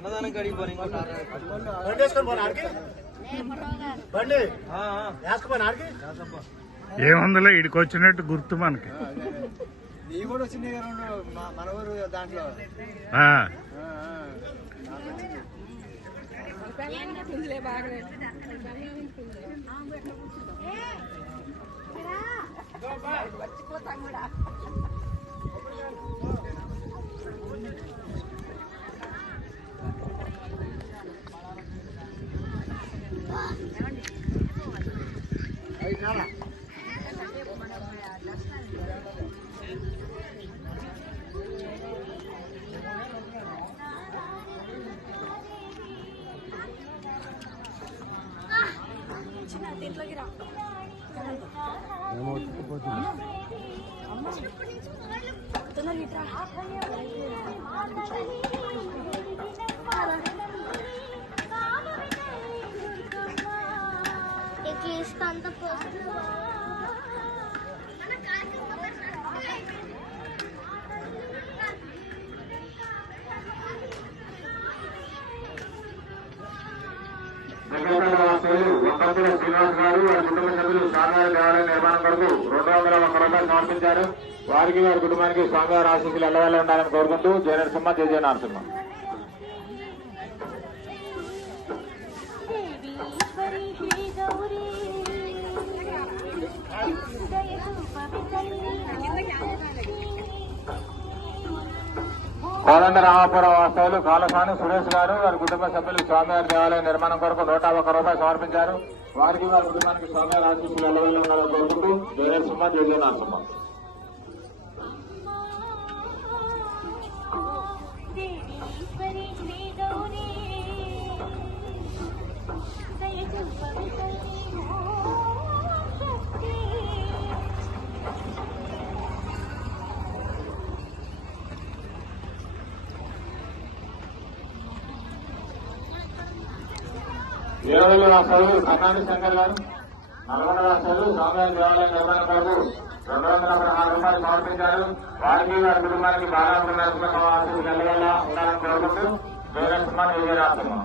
అన్నదానం కడిగి పోనీ ఏముందిలే ఇడికి వచ్చినట్టు గుర్తు మనకి. నీ కూడా వచ్చినాయి మన ఊరు దాంట్లో. దీంట్లోకి రా వక్కంతుల శ్రీనివాస్ గారు వారి కుటుంబ సభ్యులు స్వామివారి దేవాలయ నిర్మాణం కొరకు 201 రూపాయలు సమర్పించారు. వారికి వారి కుటుంబానికి స్వామివారి ఆశీస్సులు ఎల్లవేళ ఉండాలని కోరుకుంటూ జయ నరసింహ జయ నరసింహ. కోదండ రామాపురం వాస్తవులు కాలసాని సురేష్ గారు వారి కుటుంబ సభ్యులు స్వామివారి దేవాలయ నిర్మాణం కొరకు 101 రూపాయలు సమర్పించారు. వారికి వారి కుటుంబానికి స్వామివారి ఆశీస్సులు ఎల్లవేళ కోరుకుంటూ జయ నరసింహ జయ నరసింహ. ఏడవల్లి వాస్తవులు కర్ణాటి శంకర్ గారు నల్గొండ వాస్తవులు స్వామివారి దేవాలయ నిర్మాణం కొరకు 216 రూపాయలు సమర్పించారు. వారికి వారి కుటుంబానికి బాగా నరసింహ ఆశీస్సులు ఎల్లవేళ ఉండాలని కోరుకుంటూ జయ నరసింహ జయ నరసింహ.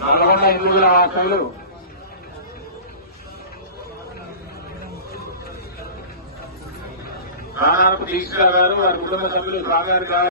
నల్గొండ హిందువుల వాస్తవులు రాణారపు దీక్ష గారు వారి కుటుంబ సభ్యులు స్వామివారి